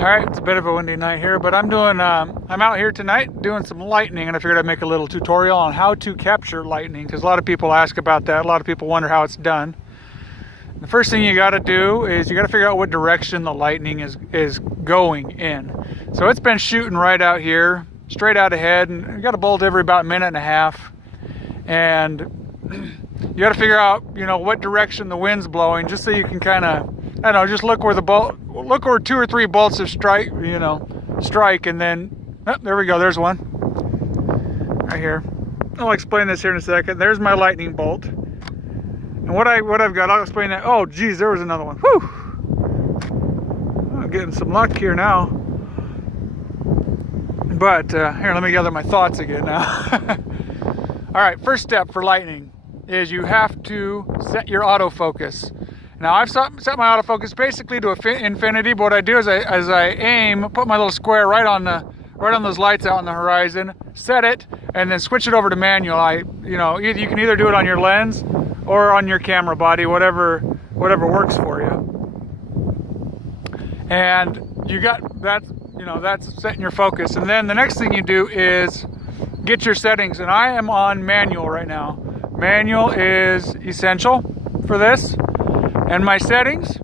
Alright, it's a bit of a windy night here, but I'm out here tonight doing some lightning, and I figured I'd make a little tutorial on how to capture lightning, because a lot of people ask about that. A lot of people wonder how it's done. The first thing you got to do is you got to figure out what direction the lightning is going in. So it's been shooting right out here, straight out ahead, and you got to bolt every about a minute and a half. And you got to figure out, what direction the wind's blowing, just so you can kind of, I don't know, just look where 2 or 3 bolts have strike, and then, oh, there we go, there's one. Right here. I'll explain this here in a second. There's my lightning bolt. And what I've got, I'll explain that. Oh, geez, there was another one. Whew! I'm getting some luck here now. But, here, let me gather my thoughts again now. Alright, first step for lightning is you have to set your autofocus. Now, I've set my autofocus basically to infinity, but what I do is as I aim, put my little square right on those lights out on the horizon, set it, and then switch it over to manual. You can either do it on your lens or on your camera body, whatever works for you. And you got that, that's setting your focus. And then the next thing you do is get your settings, and I am on manual right now. Manual is essential for this. And my settings,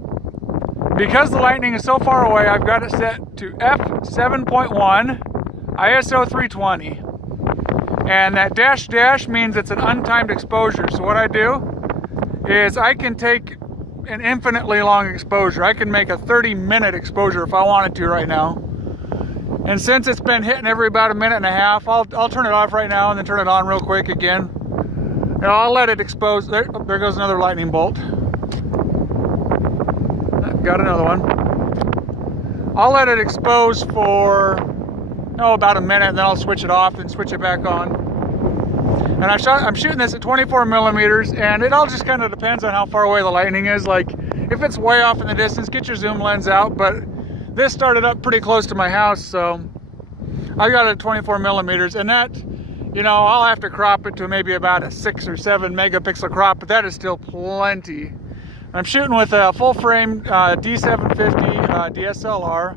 because the lightning is so far away, I've got it set to f7.1, ISO 320. And that dash means it's an untimed exposure. So what I do is I can take an infinitely long exposure. I can make a 30-minute exposure if I wanted to right now. And since it's been hitting every about a minute and a half, I'll turn it off right now and then turn it on real quick again. And I'll let it expose. There goes another lightning bolt. Got another one. I'll let it expose for about a minute, and then I'll switch it off and switch it back on. And I'm shooting this at 24 millimeters, and it all just kind of depends on how far away the lightning is. Like, if it's way off in the distance, get your zoom lens out. But this started up pretty close to my house, so I got it at 24 millimeters, and that, I'll have to crop it to maybe about a 6 or 7 megapixel crop, but that is still plenty. I'm shooting with a full frame D750 DSLR,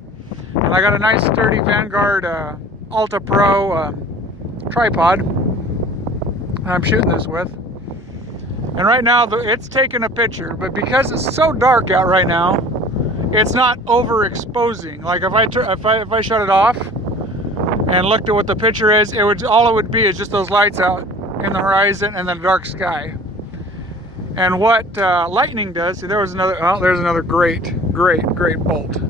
and I got a nice sturdy Vanguard Ultra Pro tripod I'm shooting this with. And right now it's taking a picture, but because it's so dark out right now, it's not overexposing. Like if I shut it off and looked at what the picture is, all it would be is just those lights out in the horizon and then a dark sky. And what lightning does, see, there's another great bolt.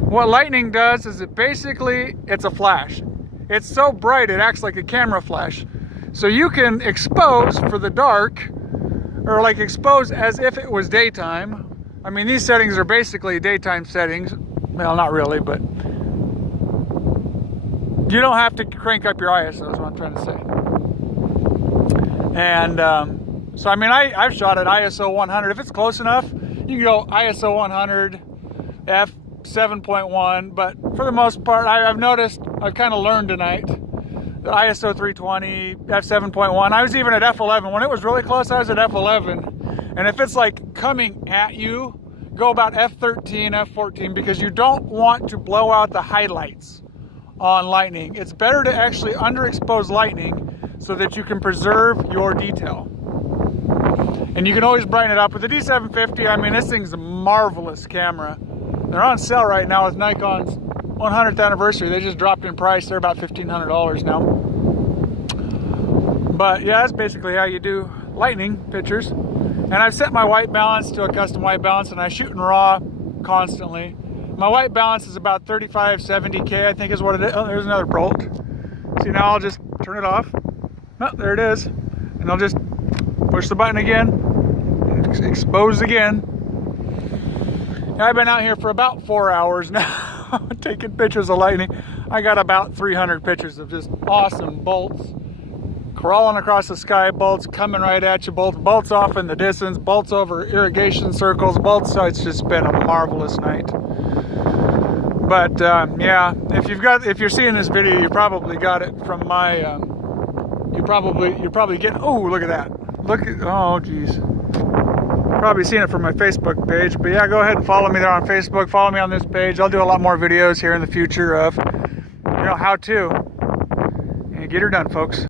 What lightning does is it's a flash. It's so bright it acts like a camera flash. So you can expose for the dark, or like expose as if it was daytime. I mean, these settings are basically daytime settings. Well, not really, but you don't have to crank up your ISO, is what I'm trying to say. And so, I mean, I've shot at ISO 100. If it's close enough, you can go ISO 100, f7.1. But for the most part, I've noticed, I've kind of learned tonight that ISO 320, f7.1. I was even at f11. When it was really close, I was at f11. And if it's like coming at you, go about f13, f14, because you don't want to blow out the highlights on lightning. It's better to actually underexpose lightning so that you can preserve your detail. And you can always brighten it up. With the D750, I mean, this thing's a marvelous camera. They're on sale right now with Nikon's 100th anniversary. They just dropped in price. They're about $1,500 now. But yeah, that's basically how you do lightning pictures. And I've set my white balance to a custom white balance, and I shoot in RAW constantly. My white balance is about 3570K, I think is what it is. Oh, there's another bolt. See, now I'll just turn it off. Oh, there it is. And I'll just push the button again, and expose again. I've been out here for about 4 hours now, taking pictures of lightning. I got about 300 pictures of just awesome bolts, crawling across the sky, bolts coming right at you, bolts off in the distance, bolts over irrigation circles, bolts. So it's just been a marvelous night. But yeah, if you're seeing this video, you probably got it from my. You're probably getting. Oh, look at that! Oh, geez. Probably seen it from my Facebook page, but yeah, go ahead and follow me there on Facebook. Follow me on this page. I'll do a lot more videos here in the future of, how to. And get her done, folks.